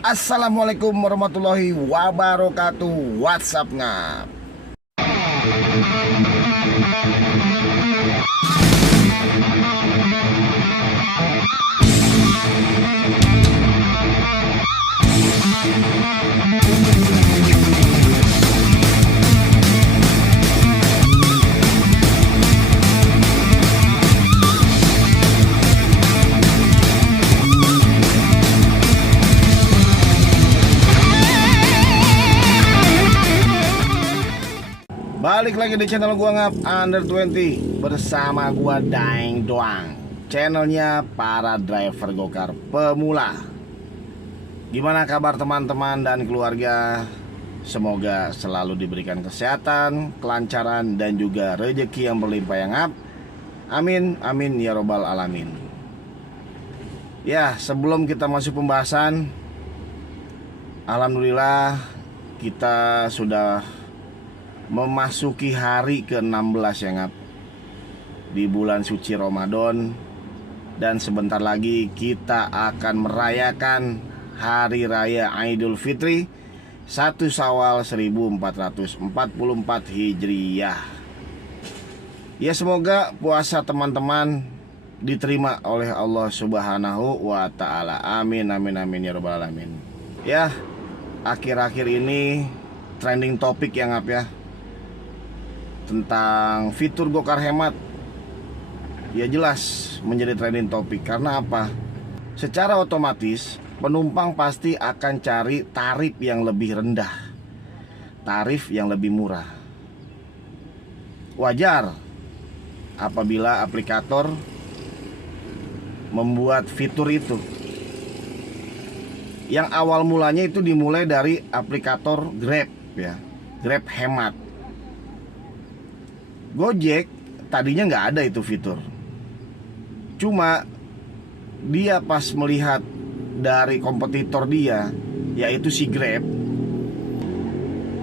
Assalamualaikum warahmatullahi wabarakatuh. WhatsApp ngap. Balik lagi di channel gua ngap Under 20 bersama gua Daeng Doang. Channelnya para driver gokar pemula. Gimana kabar teman-teman dan keluarga? Semoga selalu diberikan kesehatan, kelancaran dan juga rezeki yang berlimpah ya ngap. Amin amin ya robbal alamin. Ya, sebelum kita masuk pembahasan, alhamdulillah kita sudah memasuki hari ke-16 ya ngap, di bulan suci Ramadan. Dan sebentar lagi kita akan merayakan Hari Raya Idul Fitri 1 Syawal 1444 Hijriyah. Ya, semoga puasa teman-teman diterima oleh Allah Subhanahu wa ta'ala. Amin amin amin ya robbal alamin. Ya, akhir-akhir ini trending topik ya ngap ya, tentang fitur gokar hemat. Ya jelas menjadi trending topik. Karena apa? Secara otomatis penumpang pasti akan cari tarif yang lebih rendah, tarif yang lebih murah. Wajar apabila aplikator membuat fitur itu. Yang awal mulanya itu dimulai dari aplikator Grab ya, Grab hemat. Gojek tadinya nggak ada itu fitur. Cuma dia pas melihat dari kompetitor dia, yaitu si Grab,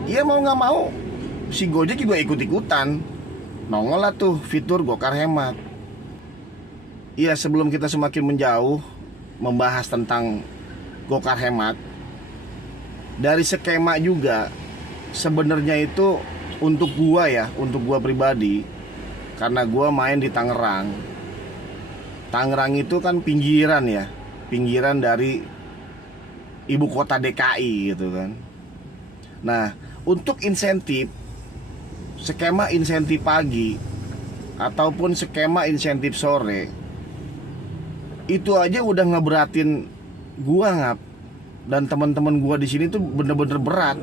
ya mau nggak mau si Gojek juga ikut-ikutan nongol lah tuh fitur gokar hemat. Iya, sebelum kita semakin menjauh membahas tentang gokar hemat, dari skema juga sebenarnya itu untuk gua ya, untuk gua pribadi, karena gua main di Tangerang. Tangerang itu kan pinggiran ya, pinggiran dari ibu kota DKI gitu kan. Nah, untuk insentif, skema insentif pagi ataupun skema insentif sore, itu aja udah ngeberatin gua ngap, dan teman-teman gua di sini tuh bener-bener berat.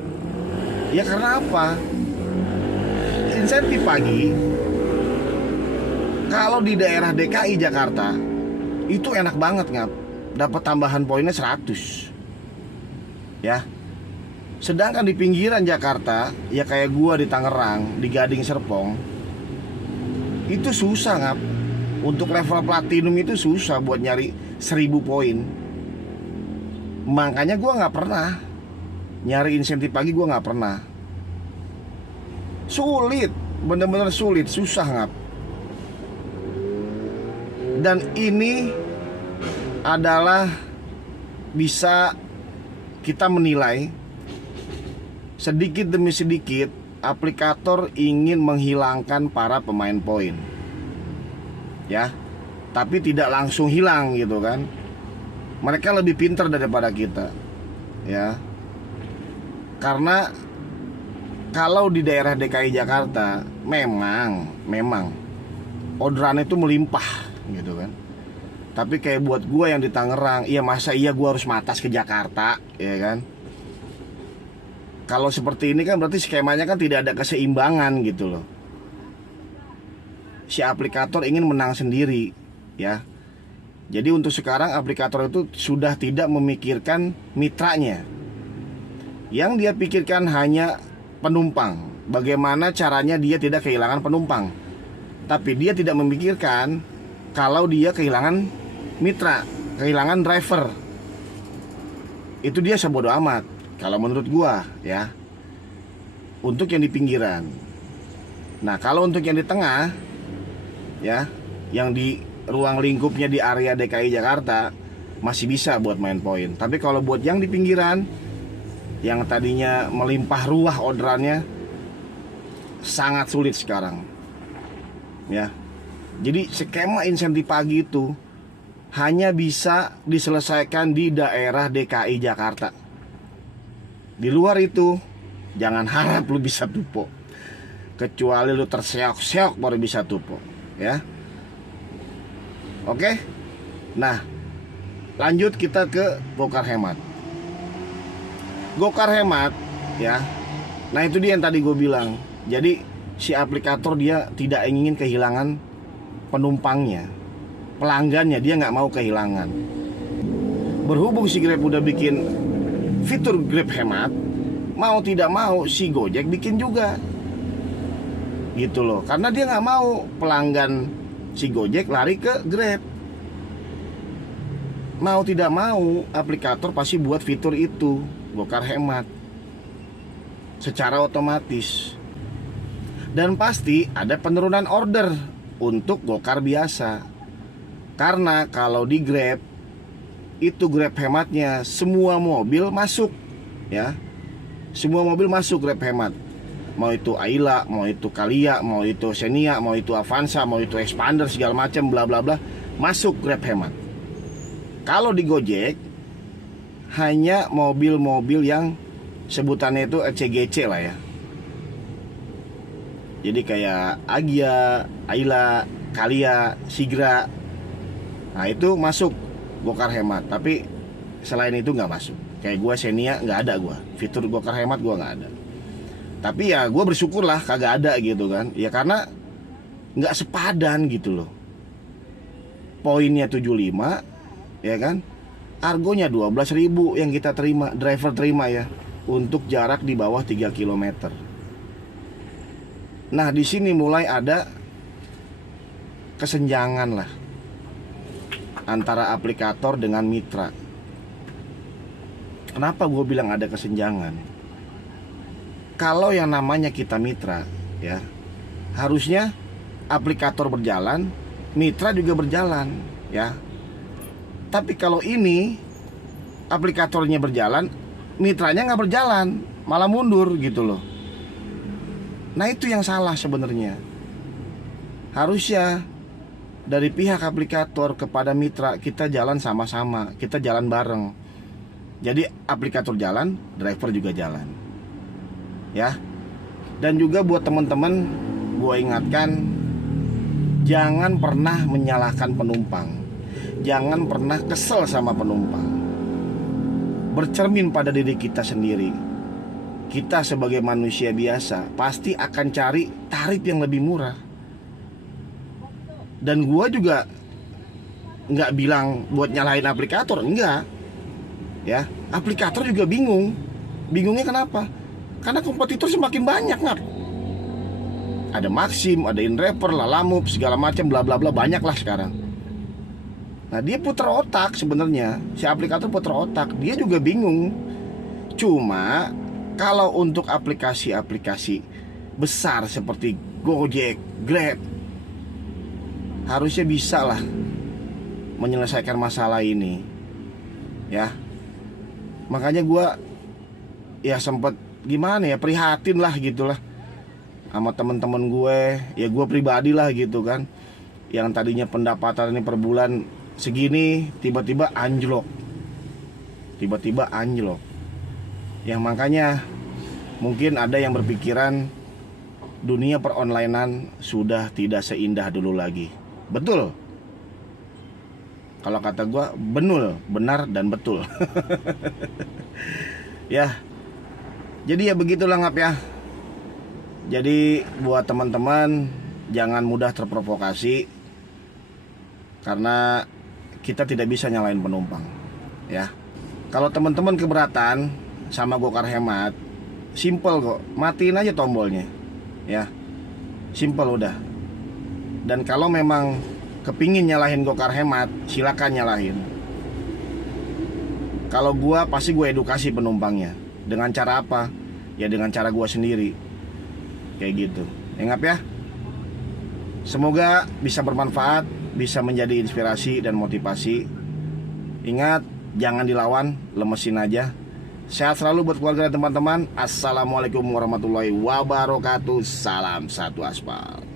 Ya karena apa? Insentif pagi kalau di daerah DKI Jakarta itu enak banget ngap, dapat tambahan poinnya 100 ya. Sedangkan di pinggiran Jakarta ya kayak gua di Tangerang, di Gading Serpong, itu susah ngap. Untuk level platinum itu susah buat nyari 1000 poin. Makanya gua nggak pernah nyari insentif pagi, gua nggak pernah. Sulit, bener-bener sulit, susah ngap. Dan ini adalah bisa kita menilai sedikit demi sedikit aplikator ingin menghilangkan para pemain poin ya, tapi tidak langsung hilang gitu kan. Mereka lebih pintar daripada kita ya, karena kalau di daerah DKI Jakarta memang orderan itu melimpah gitu kan. Tapi kayak buat gue yang di Tangerang, iya masa iya gue harus matas ke Jakarta ya kan. Kalau seperti ini kan berarti skemanya kan tidak ada keseimbangan gitu loh. Si aplikator ingin menang sendiri ya. Jadi untuk sekarang aplikator itu sudah tidak memikirkan mitranya. Yang dia pikirkan hanya penumpang, bagaimana caranya dia tidak kehilangan penumpang. Tapi dia tidak memikirkan kalau dia kehilangan mitra, kehilangan driver. Itu dia sebodoh amat kalau menurut gua ya. Untuk yang di pinggiran. Nah, kalau untuk yang di tengah ya, yang di ruang lingkupnya di area DKI Jakarta, masih bisa buat main poin. Tapi kalau buat yang di pinggiran, yang tadinya melimpah ruah orderannya, sangat sulit sekarang. Ya. Jadi skema insentif pagi itu hanya bisa diselesaikan di daerah DKI Jakarta. Di luar itu jangan harap lu bisa tupo. Kecuali lu terseok-seok baru bisa tupo, ya. Oke. Nah, lanjut kita ke Gokar Hemat. Gokar Hemat, ya. Nah, itu dia yang tadi gue bilang. Jadi si aplikator dia tidak ingin kehilangan penumpangnya, pelanggannya, dia nggak mau kehilangan. Berhubung si Grab udah bikin fitur Grab Hemat, mau tidak mau si Gojek bikin juga, gitu loh. Karena dia nggak mau pelanggan si Gojek lari ke Grab. Mau tidak mau aplikator pasti buat fitur itu, Gokar Hemat, secara otomatis. Dan pasti ada penurunan order untuk Gokar biasa. Karena kalau di Grab itu Grab Hematnya semua mobil masuk, ya. Semua mobil masuk Grab Hemat. Mau itu Ayla, mau itu Kalia, mau itu Xenia, mau itu Avanza, mau itu Expander, segala macam bla bla bla, masuk Grab Hemat. Kalau di Gojek hanya mobil-mobil yang sebutannya itu CGC lah, ya. Jadi kayak Agia, Ayla, Kalia, Sigra. Nah, itu masuk Gokar Hemat. Tapi selain itu nggak masuk. Kayak gue Xenia nggak ada gue. Fitur Gokar Hemat gue nggak ada. Tapi ya gue bersyukur lah kagak ada gitu kan. Ya karena nggak sepadan gitu loh. Poinnya 75, ya kan. Argonya 12.000 yang kita terima, driver terima ya, untuk jarak di bawah 3 km. Nah, di sini mulai ada kesenjangan lah antara aplikator dengan mitra. Kenapa gue bilang ada kesenjangan? Kalau yang namanya kita mitra, ya, harusnya aplikator berjalan, mitra juga berjalan, ya. Tapi kalau ini aplikatornya berjalan, mitranya nggak berjalan, malah mundur gitu loh. Nah, itu yang salah sebenarnya. Harusnya dari pihak aplikator kepada mitra kita jalan sama-sama, kita jalan bareng. Jadi aplikator jalan, driver juga jalan, ya. Dan juga buat teman-teman, gue ingatkan, jangan pernah menyalahkan penumpang, jangan pernah kesel sama penumpang. Bercermin pada diri kita sendiri. Kita sebagai manusia biasa pasti akan cari tarif yang lebih murah. Dan gue juga nggak bilang buat nyalahin aplikator, enggak, ya. Aplikator juga bingung. Bingungnya kenapa? Karena kompetitor semakin banyak, ngap. Ada Maxim, ada InDriver, Lalamove, segala macam bla bla bla, banyak lah sekarang. Nah, dia putar otak sebenarnya. Si aplikator putar otak, dia juga bingung. Cuma kalau untuk aplikasi-aplikasi besar seperti Gojek, Grab, harusnya bisa lah menyelesaikan masalah ini, ya. Makanya gue ya sempet gimana ya, prihatin lah gitulah sama teman-teman gue, ya gue pribadi lah gitu kan, yang tadinya pendapatan ini per bulan segini tiba-tiba anjlok, yang makanya mungkin ada yang berpikiran dunia peronlinean sudah tidak seindah dulu lagi. Betul. Kalau kata gue, benar dan betul. Ya. Jadi ya begitulah, ngap, ya. Jadi buat teman-teman, jangan mudah terprovokasi, karena kita tidak bisa nyalain penumpang, ya. Kalau teman-teman keberatan sama Gokar Hemat, simple kok, matiin aja tombolnya, ya. Simple udah. Dan kalau memang kepingin nyalahin Gokar Hemat, silakan nyalahin. Kalau gua pasti gue edukasi penumpangnya. Dengan cara apa? Ya dengan cara gua sendiri. Kayak gitu. Ingat ya. Semoga bisa bermanfaat, bisa menjadi inspirasi dan motivasi. Ingat, jangan dilawan, lemesin aja. Sehat selalu buat keluarga dan teman-teman. Assalamualaikum warahmatullahi wabarakatuh. Salam satu aspal.